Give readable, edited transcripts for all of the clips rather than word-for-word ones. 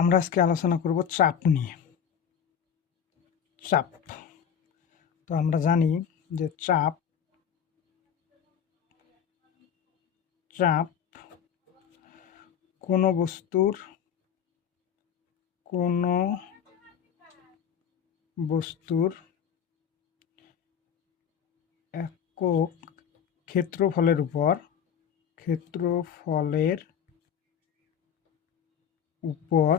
আমরা আজকে আলোচনা করব চাপ নিয়ে। চাপ, তো আমরা জানি যে চাপ কোনো বস্তুর একক ক্ষেত্রফলের উপর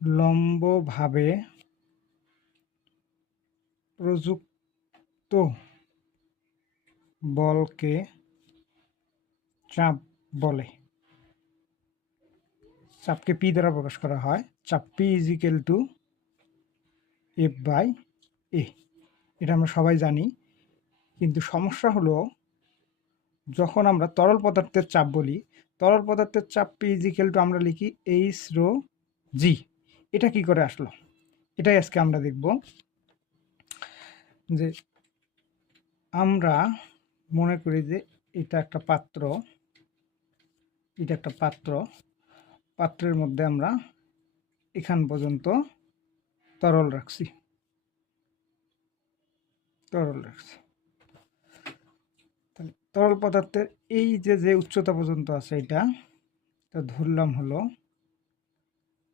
লম্বভাবে প্রযুক্ত বলকে চাপ বলে। চাপকে পি দ্বারা প্রকাশ করা হয়। চাপ P is equal to F by A, এটা আমরা সবাই জানি। কিন্তু সমস্যা হলো, যখন আমরা তরল পদার্থের চাপ বলি, তরল পদার্থের চাপ পি ইজ ইকুয়াল টু আমরা লিখি এইচ রো জি। এটা কি করে আসলো, এটাই আজকে আমরা দেখব। যে আমরা মনে করি যে এটা একটা পাত্রের মধ্যে আমরা এখান পর্যন্ত তরল রাখছি। তাহলে তরল পদার্থের এই যে উচ্চতা পর্যন্ত আছে, এটা ধরলাম হলো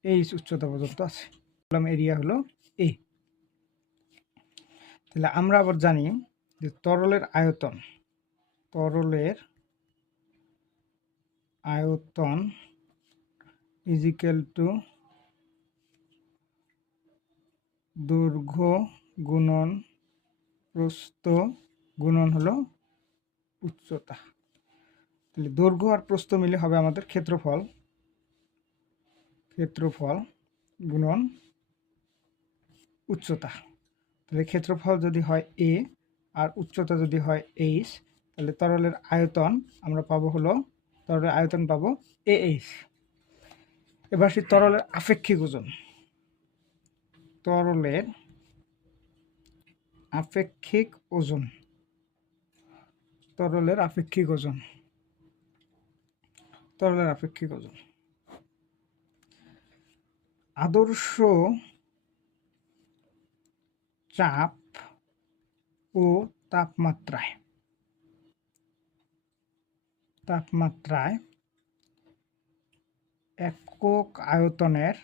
এই উচ্চতা পর্যন্ত আছে, ধরলাম এরিয়া হলো এ। তাহলে আমরা আবার জানি যে তরলের আয়তন ইজ ইকুয়াল টু দৈর্ঘ্য গুণন প্রস্থ গুণন হলো উচ্চতা। তাহলে দৈর্ঘ্য আর প্রস্থ মিলে হবে আমাদের ক্ষেত্রফল গুণন উচ্চতা। তাহলে ক্ষেত্রফল যদি হয় এ আর উচ্চতা যদি হয় এইচ, তাহলে তরলের আয়তন আমরা পাবো হলো এ এইচ। এবার সেই তরলের আপেক্ষিক ওজন, তরলের আপেক্ষিক ওজন আদর্শ চাপ ও তাপমাত্রায় একক আয়তনের